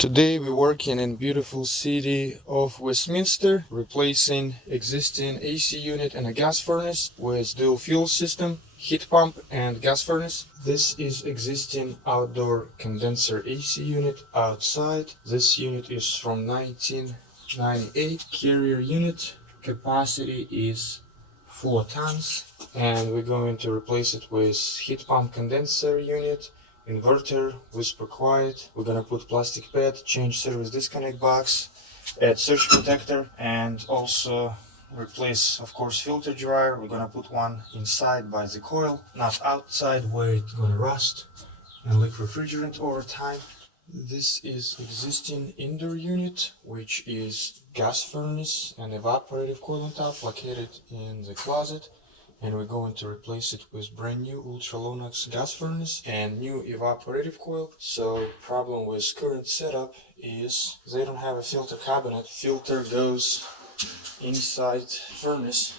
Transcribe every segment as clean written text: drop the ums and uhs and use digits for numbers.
Today we're working in beautiful city of Westminster, replacing existing AC unit and a gas furnace with dual fuel system, heat pump and gas furnace. This is existing outdoor condenser AC unit outside. This unit is from 1998, carrier unit, capacity is 4 tons, and we're going to replace it with heat pump condenser unit, inverter, whisper quiet. We're gonna put plastic pad, change service disconnect box, add surge protector, and also replace, of course, filter dryer. We're gonna put one inside by the coil, not outside where it's gonna rust and leak refrigerant over time. This is existing indoor unit, which is gas furnace and evaporative coil on top, located in the closet. And we're going to replace it with brand new ultra low nox gas furnace and new evaporative coil. So problem with current setup is they don't have a filter cabinet. Filter goes inside furnace,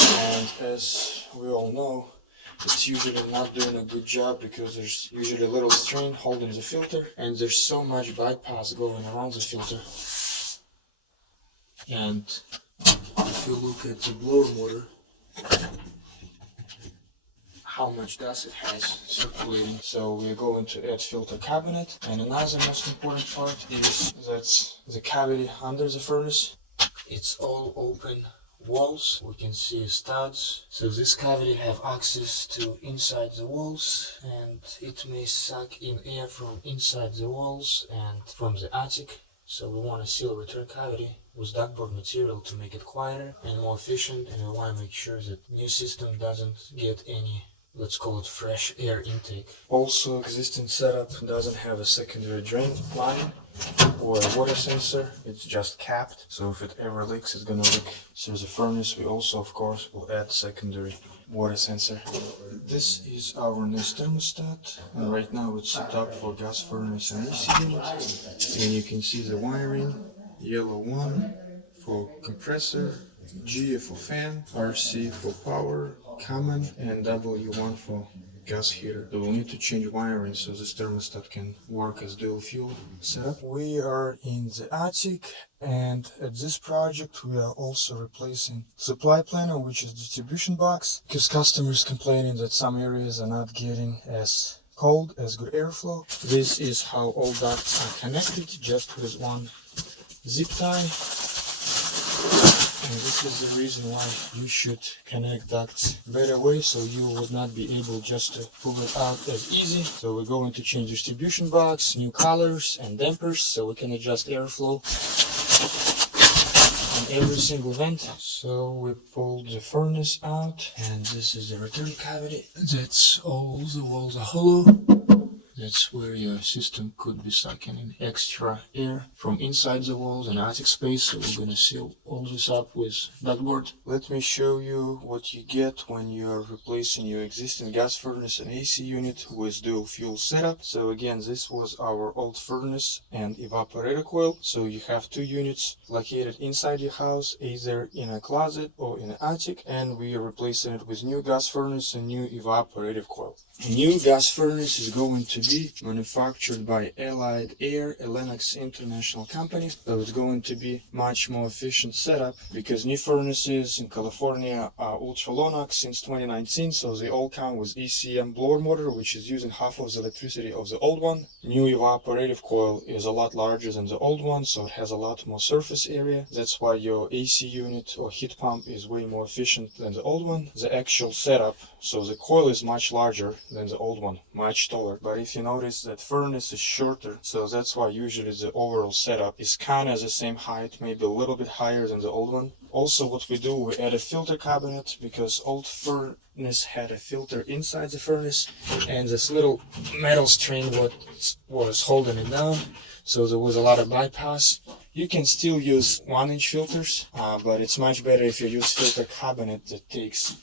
and as we all know, it's usually not doing a good job because there's usually a little strain holding the filter, and there's so much bypass going around the filter. And if you look at the blower motor, how much gas it has circulating. So we're going to add filter cabinet. And another most important part is that's the cavity under the furnace. It's all open walls. We can see studs. So this cavity have access to inside the walls, and it may suck in air from inside the walls and from the attic. So we want to seal return cavity with ductboard material to make it quieter and more efficient, and we want to make sure that new system doesn't get any, let's call it, fresh air intake. Also, existing setup doesn't have a secondary drain line or a water sensor. It's just capped, so if it ever leaks, it's gonna leak through the furnace. We also, of course, will add secondary water sensor. This is our nest thermostat, and right now it's set up for gas furnace and AC unit. And you can see the wiring: yellow 1 for compressor, G for fan, RC for power, common, and W1 for gas heater. So we'll need to change wiring so this thermostat can work as dual fuel setup. We are in the attic, and at this project we are also replacing supply planner, which is distribution box, because customers complaining that some areas are not getting as cold, as good airflow. This is how all ducts are connected, just with one zip tie. And this is the reason why you should connect ducts better way, so you would not be able just to pull it out as easy. So we're going to change distribution box, new colors and dampers, so we can adjust airflow on every single vent. So we pulled the furnace out, and this is the return cavity. That's all the walls are hollow. That's where your system could be sucking in extra air from inside the walls and attic space. So we're gonna seal all this up with ductboard. Let me show you what you get when you are replacing your existing gas furnace and AC unit with dual fuel setup. So again, this was our old furnace and evaporator coil. So you have 2 units located inside your house, either in a closet or in an attic, and we are replacing it with new gas furnace and new evaporative coil. A new gas furnace is going to be manufactured by Allied Air, a LENNOX International company. So it's going to be much more efficient setup, because new furnaces in California are ultra low nox since 2019. So they all come with ECM blower motor, which is using half of the electricity of the old one. New evaporative coil is a lot larger than the old one, so it has a lot more surface area. That's why your AC unit or heat pump is way more efficient than the old one. The actual setup, so the coil is much larger than the old one, much taller. But if you notice that furnace is shorter, so that's why usually the overall setup is kind of the same height, maybe a little bit higher than the old one. Also, what we do, we add a filter cabinet, because old furnace had a filter inside the furnace, and this little metal string was holding it down, so there was a lot of bypass. You can still use 1-inch filters, but it's much better if you use filter cabinet that takes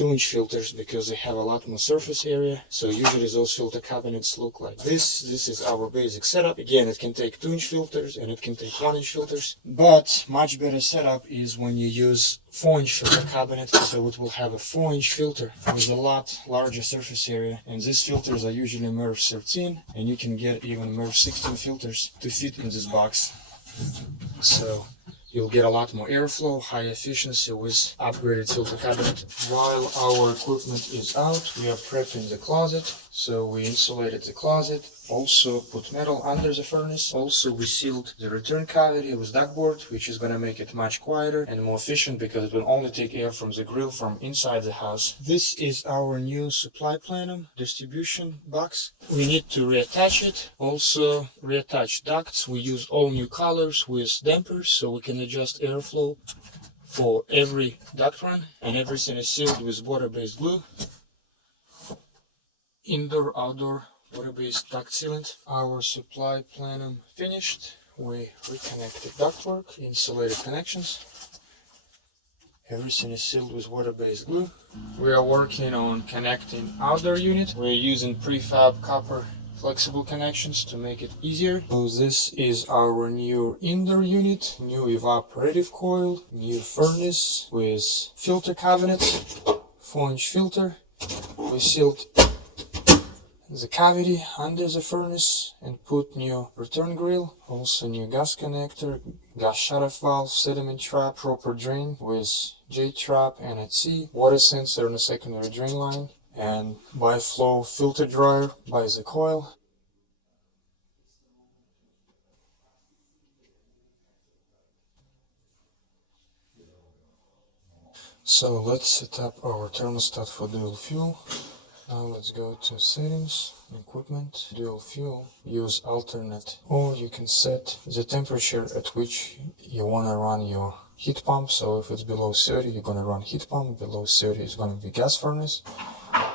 2-inch filters because they have a lot more surface area. So usually those filter cabinets look like this. This is our basic setup. Again, it can take 2-inch filters and it can take 1-inch filters. But much better setup is when you use 4-inch filter cabinet, so it will have a 4-inch filter with a lot larger surface area. And these filters are usually MERV 13, and you can get even MERV 16 filters to fit in this box. So you'll get a lot more airflow, high efficiency with upgraded filter cabinet. While our equipment is out, we are prepping the closet. So we insulated the closet, also put metal under the furnace. Also we sealed the return cavity with ductboard, which is going to make it much quieter and more efficient because it will only take air from the grill from inside the house. This is our new supply plenum distribution box. We need to reattach it. Also reattach ducts. We use all new colors with dampers so we can adjust airflow for every duct run, and everything is sealed with water-based glue. Indoor, outdoor, water-based duct sealant. Our supply plenum finished. We reconnected ductwork, insulated connections. Everything is sealed with water-based glue. We are working on connecting outdoor unit. We're using prefab copper flexible connections to make it easier. So this is our new indoor unit, new evaporative coil, new furnace with filter cabinet, 4-inch filter. We sealed the cavity under the furnace and put new return grill, also new gas connector, gas shutoff valve, sediment trap, proper drain with J-trap and at C, water sensor on a secondary drain line, and bi-flow filter dryer by the coil. So let's set up our thermostat for dual fuel. Now let's go to settings, equipment, dual fuel, use alternate, or you can set the temperature at which you want to run your heat pump. So if it's below 30, you're going to run heat pump, below 30 is going to be gas furnace.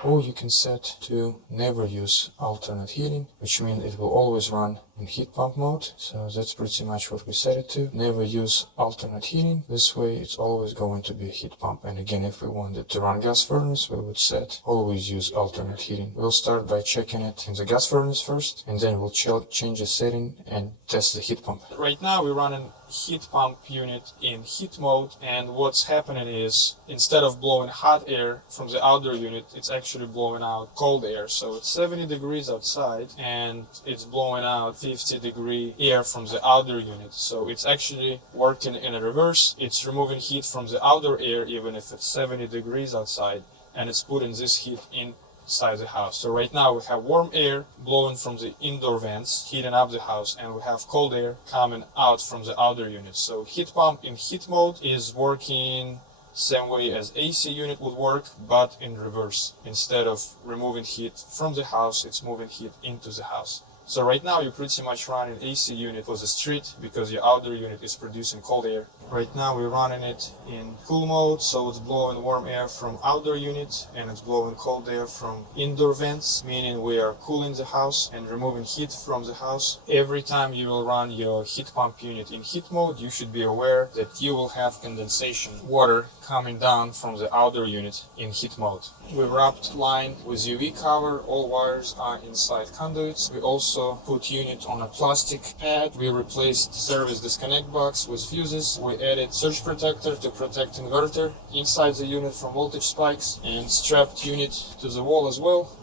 Or you can set to never use alternate heating, which means it will always run in heat pump mode. So that's pretty much what we set it to. Never use alternate heating. This way it's always going to be a heat pump. And again, if we wanted to run gas furnace, we would set always use alternate heating. We'll start by checking it in the gas furnace first, and then we'll change the setting and test the heat pump. Right now we're running heat pump unit in heat mode, and what's happening is instead of blowing hot air from the outdoor unit, it's actually blowing out cold air. So it's 70 degrees outside and it's blowing out 50-degree air from the outdoor unit. So it's actually working in a reverse. It's removing heat from the outdoor air even if it's 70 degrees outside, and it's putting this heat inside the house. So right now we have warm air blowing from the indoor vents, heating up the house, and we have cold air coming out from the outdoor unit. So heat pump in heat mode is working same way as AC unit would work, but in reverse. Instead of removing heat from the house, it's moving heat into the house. So right now you're pretty much running AC unit for the street because your outdoor unit is producing cold air. Right now we're running it in cool mode, so it's blowing warm air from outdoor unit and it's blowing cold air from indoor vents, meaning we are cooling the house and removing heat from the house. Every time you will run your heat pump unit in heat mode, you should be aware that you will have condensation water coming down from the outdoor unit in heat mode. We wrapped line with UV cover, all wires are inside conduits. We also put unit on a plastic pad. We replaced service disconnect box with fuses. We added surge protector to protect inverter inside the unit from voltage spikes, and strapped unit to the wall as well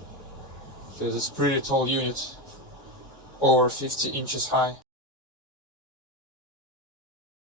because it's pretty tall unit, over 50 inches high.